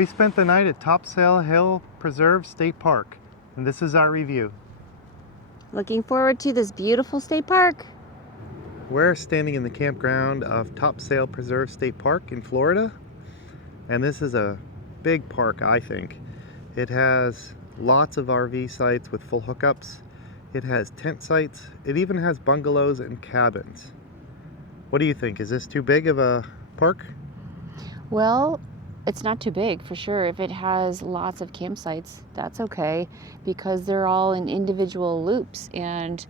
We spent the night at Topsail Hill Preserve State Park, and this is our review. Looking forward to this beautiful state park. We're standing in the campground of Topsail Preserve State Park in Florida, and this is a big park, I think. It has lots of RV sites with full hookups. It has tent sites. It even has bungalows and cabins. What do you think? Is this too big of a park? Well, it's not too big for sure. If it has lots of campsites, that's okay, because they're all in individual loops and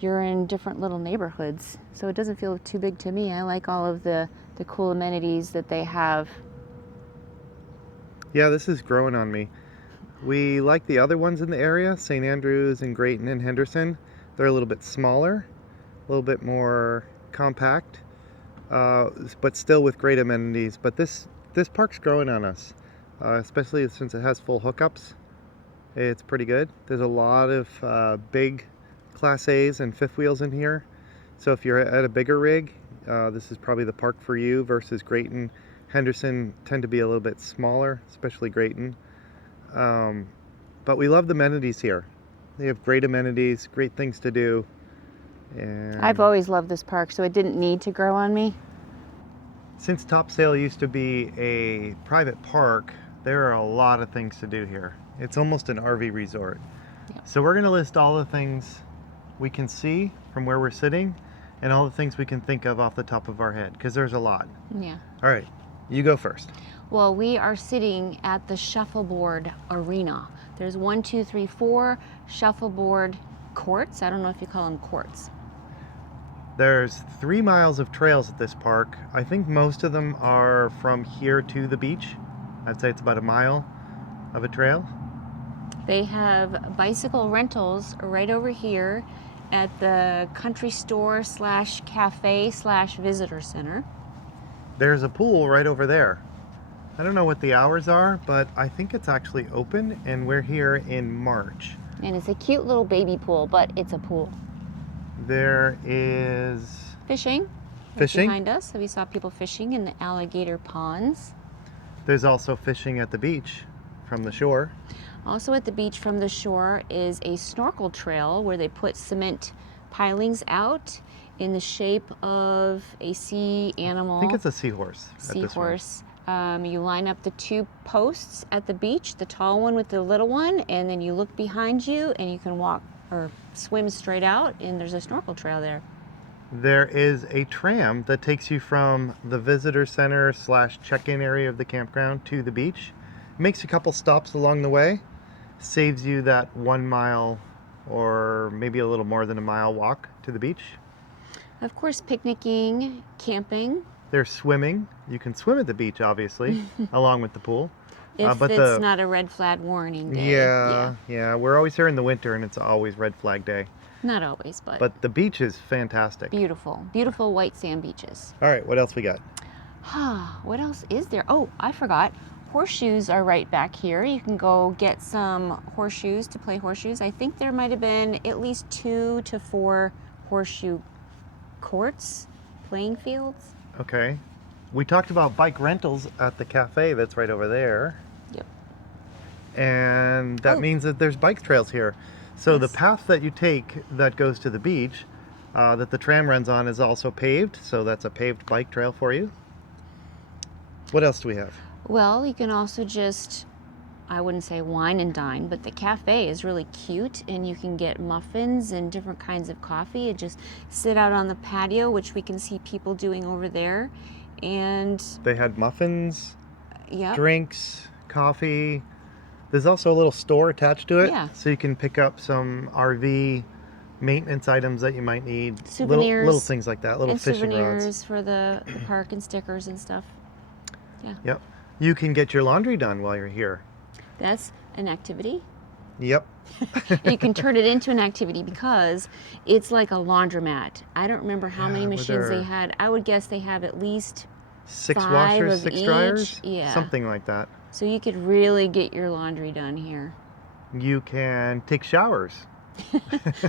you're in different little neighborhoods. So it doesn't feel too big to me. I like all of the cool amenities that they have. Yeah, this is growing on me. We like the other ones in the area, St. Andrews and Grayton and Henderson. They're a little bit smaller, a little bit more compact, but still with great amenities. But this park's growing on us, especially since it has full hookups. It's pretty good. There's a lot of big Class A's and fifth wheels in here. So if you're at a bigger rig, this is probably the park for you, versus Grayton. Henderson tend to be a little bit smaller, especially Grayton. But we love the amenities here. They have great amenities, great things to do. And I've always loved this park, so it didn't need to grow on me. since Topsail used to be a private park, there are a lot of things to do here. It's almost an RV resort. Yeah. So we're going to list all the things we can see from where we're sitting and all the things we can think of off the top of our head, because there's a lot. Yeah. All right, you go first. Well, we are sitting at the shuffleboard arena. There's 4 shuffleboard courts. I don't know if you call them courts. There's 3 miles of trails at this park. I think most of them are from here to the beach. I'd say it's about a mile of a trail. They have bicycle rentals right over here at the country store / cafe / visitor center. There's a pool right over there. I don't know what the hours are, but I think it's actually open, and we're here in March. And it's a cute little baby pool, but it's a pool. There is Fishing. Right fishing. behind us. So we saw people fishing in the alligator ponds. There's also fishing at the beach from the shore. Also at the beach from the shore is a snorkel trail where they put cement pilings out in the shape of a sea animal. I think it's a seahorse. Seahorse. You line up the 2 posts at the beach, the tall one with the little one, and then you look behind you and you can walk or swim straight out, and there's a snorkel trail there. There is a tram that takes you from the visitor center / check-in area of the campground to the beach. Makes a couple stops along the way. Saves you that 1 mile or maybe a little more than a mile walk to the beach. Of course, picnicking, camping. There's swimming. You can swim at the beach, obviously, along with the pool. If but it's not a red flag warning day. Yeah. We're always here in the winter, and it's always red flag day. Not always, but But the beach is fantastic. beautiful. Beautiful white sand beaches. All right, what else we got? What else is there? Oh, I forgot. Horseshoes are right back here. You can go get some horseshoes to play horseshoes. I think there might have been at least 2 to 4 horseshoe courts, playing fields. Okay. We talked about bike rentals at the cafe that's right over there. Yep. And that means that there's bike trails here. So the Yes. path that you take that goes to the beach, that the tram runs on, is also paved. So that's a paved bike trail for you. What else do we have? Well, you can also just, I wouldn't say wine and dine, but the cafe is really cute, and you can get muffins and different kinds of coffee and just sit out on the patio, which we can see people doing over there. And They had muffins, yeah, drinks, coffee. There's also a little store attached to it. Yeah. So you can pick up some RV maintenance items that you might need. Souvenirs. Little things like that, little and fishing souvenirs rods. for the park and stickers and stuff. Yeah, Yep. You can get your laundry done while you're here. that's an activity. Yep. You can turn it into an activity because it's like a laundromat. I don't remember how many Yeah, machines they they're- had. I would guess they have at least 6 5 washers, of 6 each. dryers, Yeah. something like that. So you could really get your laundry done here. You can take showers.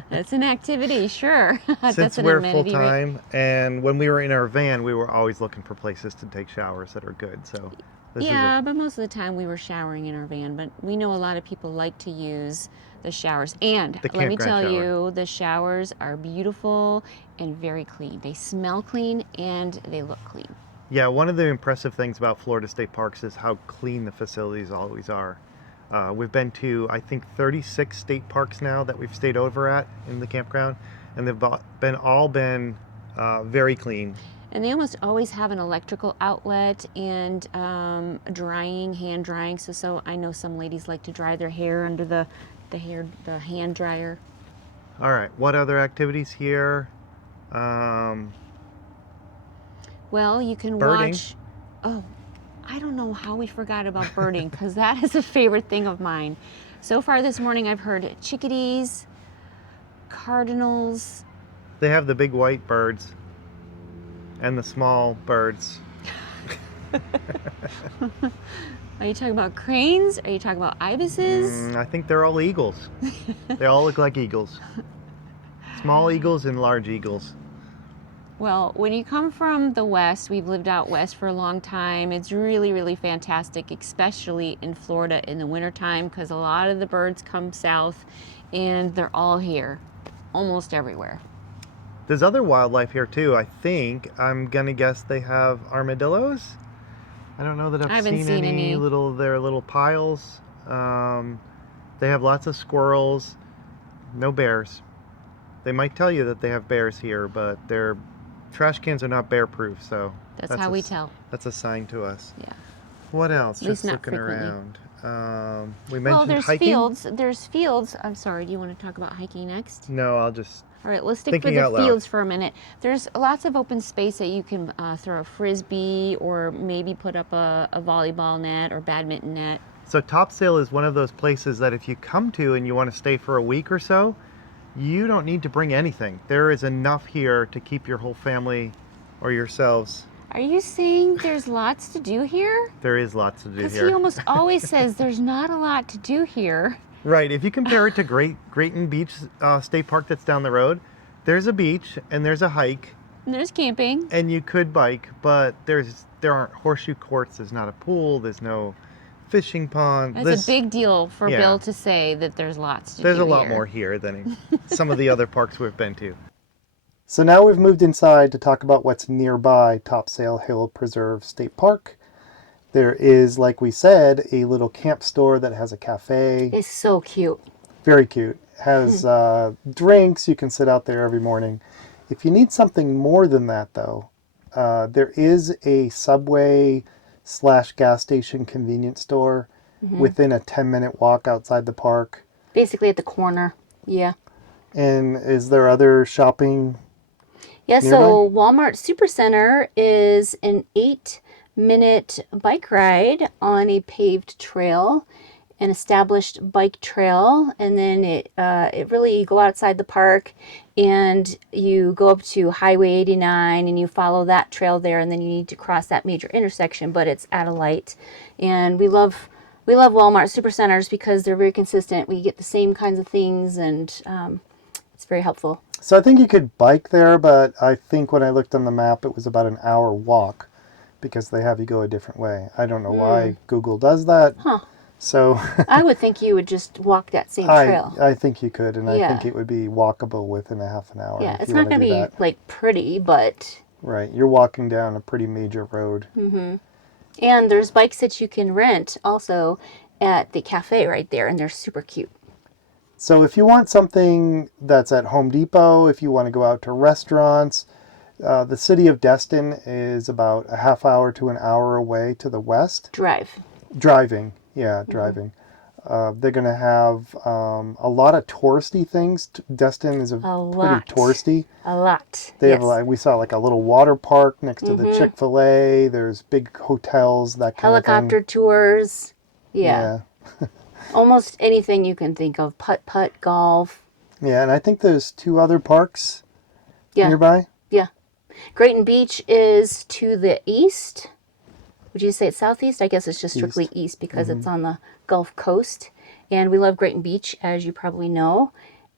That's an activity, sure. That's Since an we're amenity, right? full-time, and when we were in our van, we were always looking for places to take showers that are good. So Yeah, but most of the time we were showering in our van. But we know a lot of people like to use the showers. And The let me campground tell shower. you, the showers are beautiful and very clean. They smell clean and they look clean. Yeah, one of the impressive things about Florida state parks is how clean the facilities always are. We've been to, I think, 36 state parks now that we've stayed over at in the campground, and they've all been very clean. And they almost always have an electrical outlet and drying, hand drying. So I know some ladies like to dry their hair under the hand dryer. All right, what other activities here? Well, you can birding. watch. Oh, I don't know how we forgot about birding because that is a favorite thing of mine. So far this morning, I've heard chickadees, cardinals. They have the big white birds and the small birds. Are you talking about cranes? Are you talking about ibises? I think they're all eagles. They all look like eagles. Small eagles and large eagles. Well, when you come from the west, we've lived out west for a long time. It's really, really fantastic, especially in Florida in the wintertime, because a lot of the birds come south and they're all here, almost everywhere. There's other wildlife here too. I'm gonna guess they have armadillos. I don't know that I haven't seen any. They're little piles. They have lots of squirrels. No bears. They might tell you that they have bears here, but their trash cans are not bear proof, so that's how we tell. That's a sign to us. Yeah. What else? At least Just not looking frequently. around. We mentioned Well, there's hiking. There's fields. I'm sorry. Do you want to talk about hiking next? No, I'll just. All right, let's stick Thinking for out the loud. fields for a minute. There's lots of open space that you can throw a frisbee or maybe put up a volleyball net or badminton net. So Topsail is one of those places that if you come to and you want to stay for a week or so, you don't need to bring anything. There is enough here to keep your whole family or yourselves. Are you saying there's lots to do here? There is lots to do Because here. he almost always says there's not a lot to do here. Right. If you compare it to Grayton Beach State Park that's down the road, there's a beach and there's a hike. And there's camping. And you could bike, but there aren't horseshoe courts. There's not a pool. There's no fishing pond. That's a big deal for Bill to say that there's lots to do There's a lot more here than some of the other parks we've been to. So now we've moved inside to talk about what's nearby Topsail Hill Preserve State Park. There is, like we said, a little camp store that has a cafe. It's so cute. Very cute. Has drinks. You can sit out there every morning. If you need something more than that, though, there is a Subway / gas station convenience store within a 10-minute walk outside the park. Basically at the corner. Yeah. And is there other shopping? Yeah, nearby? so Walmart Supercenter is an 8-minute bike ride on a paved trail, an established bike trail, and then it really, you go outside the park and you go up to Highway 89 and you follow that trail there, and then you need to cross that major intersection, but it's at a light. And we love Walmart Supercenters because they're very consistent. We get the same kinds of things, and it's very helpful. So I think you could bike there, but I think when I looked on the map, it was about an hour walk because they have you go a different way. I don't know why Google does that. Huh. So I would think you would just walk that same trail. I think you could, and I think it would be walkable within a half an hour. Yeah, it's not going to be like pretty, but... Right, you're walking down a pretty major road. Mm-hmm. And there's bikes that you can rent also at the cafe right there, and they're super cute. So if you want something that's at Home Depot, if you want to go out to restaurants, the city of Destin is about a half hour to an hour away to the west. Driving. Yeah, driving. They're going to have a lot of touristy things. Destin is pretty touristy. A lot. They have we saw like a little water park next to the Chick-fil-A. There's big hotels, that kind of thing. Helicopter tours. Yeah. Almost anything you can think of. Putt-putt, golf. Yeah, and I think there's 2 other parks nearby. Yeah. Grayton Beach is to the east. Would you say it's southeast? I guess it's just strictly east because it's on the Gulf Coast. And we love Grayton Beach, as you probably know.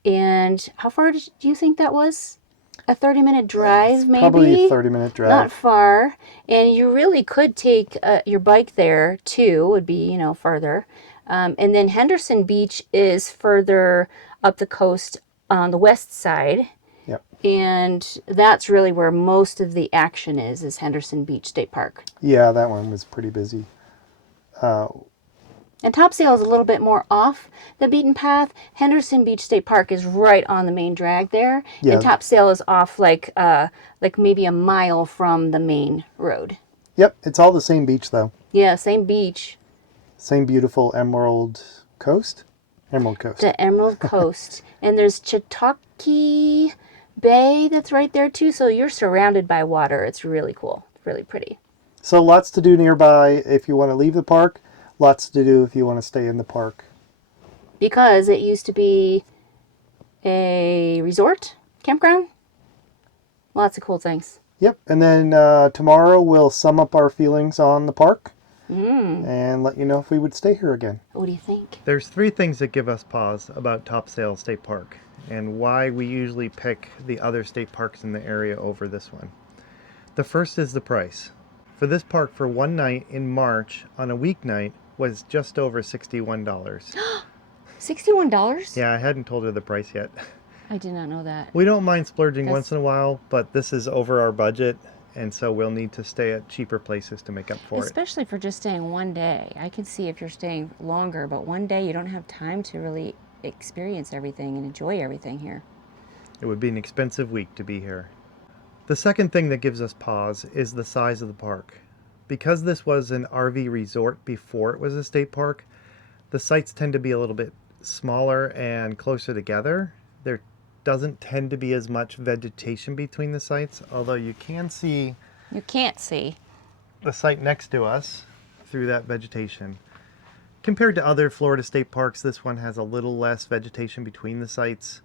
And how far do you think that was? a 30-minute drive, maybe. Probably a 30-minute drive. Not far. And you really could take your bike there, too. Would be, further. And then Henderson Beach is further up the coast on the west side. Yep. And that's really where most of the action is Henderson Beach State Park. Yeah, that one was pretty busy. And Topsail is a little bit more off the beaten path. Henderson Beach State Park is right on the main drag there. Yeah. And Topsail is off like maybe a mile from the main road. Yep, it's all the same beach though. Yeah, same beach. Same beautiful Emerald Coast. Emerald Coast. The Emerald Coast. And there's Chautauqua Bay that's right there too. So you're surrounded by water. It's really cool. Really pretty. So lots to do nearby if you want to leave the park. Lots to do if you want to stay in the park. Because it used to be a resort, campground. Lots of cool things. Yep, and then tomorrow we'll sum up our feelings on the park and let you know if we would stay here again. What do you think? There's 3 things that give us pause about Topsail State Park and why we usually pick the other state parks in the area over this one. The first is the price. For this park for one night in March on a weeknight was just over $61. $61? Yeah, I hadn't told her the price yet. I did not know that. We don't mind splurging once in a while, but this is over our budget, and so we'll need to stay at cheaper places to make up for it. Especially for just staying one day. I can see if you're staying longer, but one day you don't have time to really experience everything and enjoy everything here. It would be an expensive week to be here. The second thing that gives us pause is the size of the park. Because this was an RV resort before it was a state park, the sites tend to be a little bit smaller and closer together. There doesn't tend to be as much vegetation between the sites, although you can see You can't see. the site next to us through that vegetation. Compared to other Florida state parks, this one has a little less vegetation between the sites,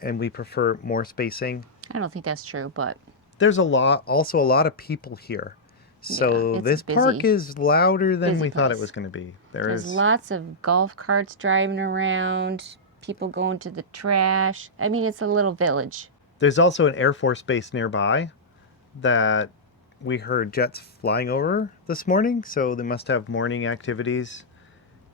and we prefer more spacing. I don't think that's true, but There's also a lot of people here. So Yeah, it's this park busy. is louder than Busy we thought it place. was going to be. there's lots of golf carts driving around, people going to the trash. I mean, it's a little village. There's also an Air Force base nearby that we heard jets flying over this morning, so they must have morning activities,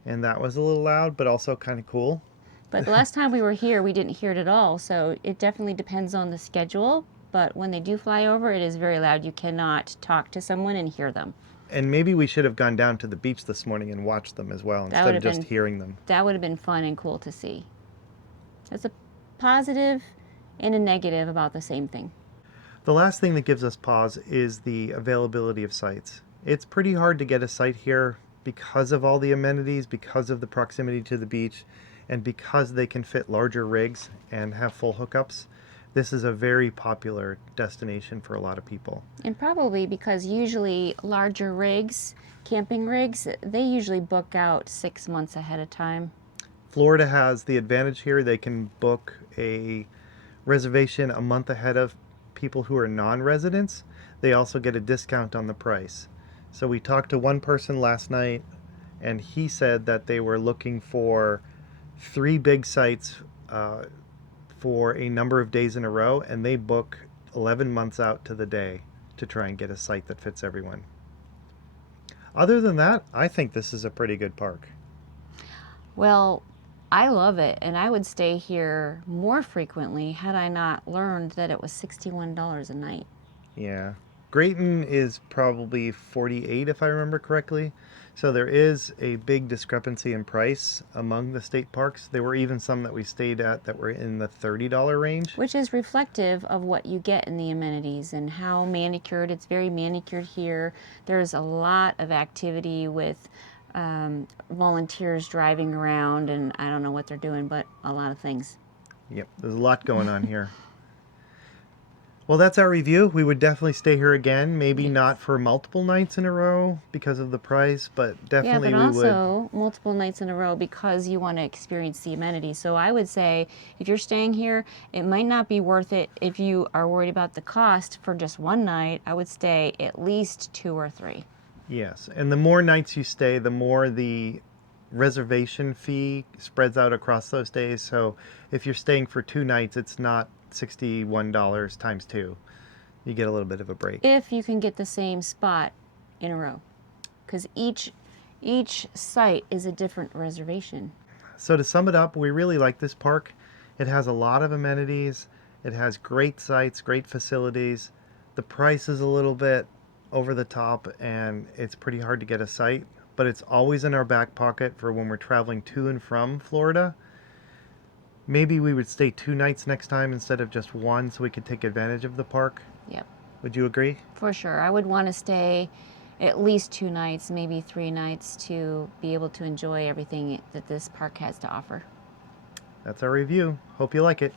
and that was a little loud, but also kind of cool. But the last time we were here, we didn't hear it at all. So it definitely depends on the schedule. But when they do fly over, it is very loud. You cannot talk to someone and hear them. And maybe we should have gone down to the beach this morning and watched them as well, instead of just hearing them. That would have been fun and cool to see. It's a positive and a negative about the same thing. The last thing that gives us pause is the availability of sites. It's pretty hard to get a site here because of all the amenities, because of the proximity to the beach, and because they can fit larger rigs and have full hookups. This is a very popular destination for a lot of people. And probably because usually larger rigs, camping rigs, they usually book out 6 months ahead of time. Florida has the advantage here. They can book a reservation a month ahead of people who are non-residents. They also get a discount on the price. So we talked to one person last night, and he said that they were looking for 3 big sites for a number of days in a row, and they book 11 months out to the day to try and get a site that fits everyone. Other than that, I think this is a pretty good park. Well, I love it, and I would stay here more frequently had I not learned that it was $61 a night. Yeah. Grayton is probably 48 if I remember correctly. So there is a big discrepancy in price among the state parks. There were even some that we stayed at that were in the $30 range. Which is reflective of what you get in the amenities and how manicured. It's very manicured here. There's a lot of activity with volunteers driving around, and I don't know what they're doing, but a lot of things. Yep, there's a lot going on here. Well, that's our review. We would definitely stay here again. Maybe not for multiple nights in a row because of the price, but definitely yeah, but we would. also multiple nights in a row because you want to experience the amenities. So I would say if you're staying here, it might not be worth it if you are worried about the cost for just one night. I would stay at least 2 or 3. Yes, and the more nights you stay, the more the reservation fee spreads out across those days. So if you're staying for 2 nights, it's not $61 times 2. You get a little bit of a break. If you can get the same spot in a row, because each site is a different reservation. So to sum it up, we really like this park. It has a lot of amenities. It has great sites, great facilities. The price is a little bit over the top and it's pretty hard to get a site, but it's always in our back pocket for when we're traveling to and from Florida. Maybe we would stay 2 nights next time instead of just 1 so we could take advantage of the park. Yep. Would you agree? For sure. I would want to stay at least 2 nights, maybe 3 nights, to be able to enjoy everything that this park has to offer. That's our review. Hope you like it.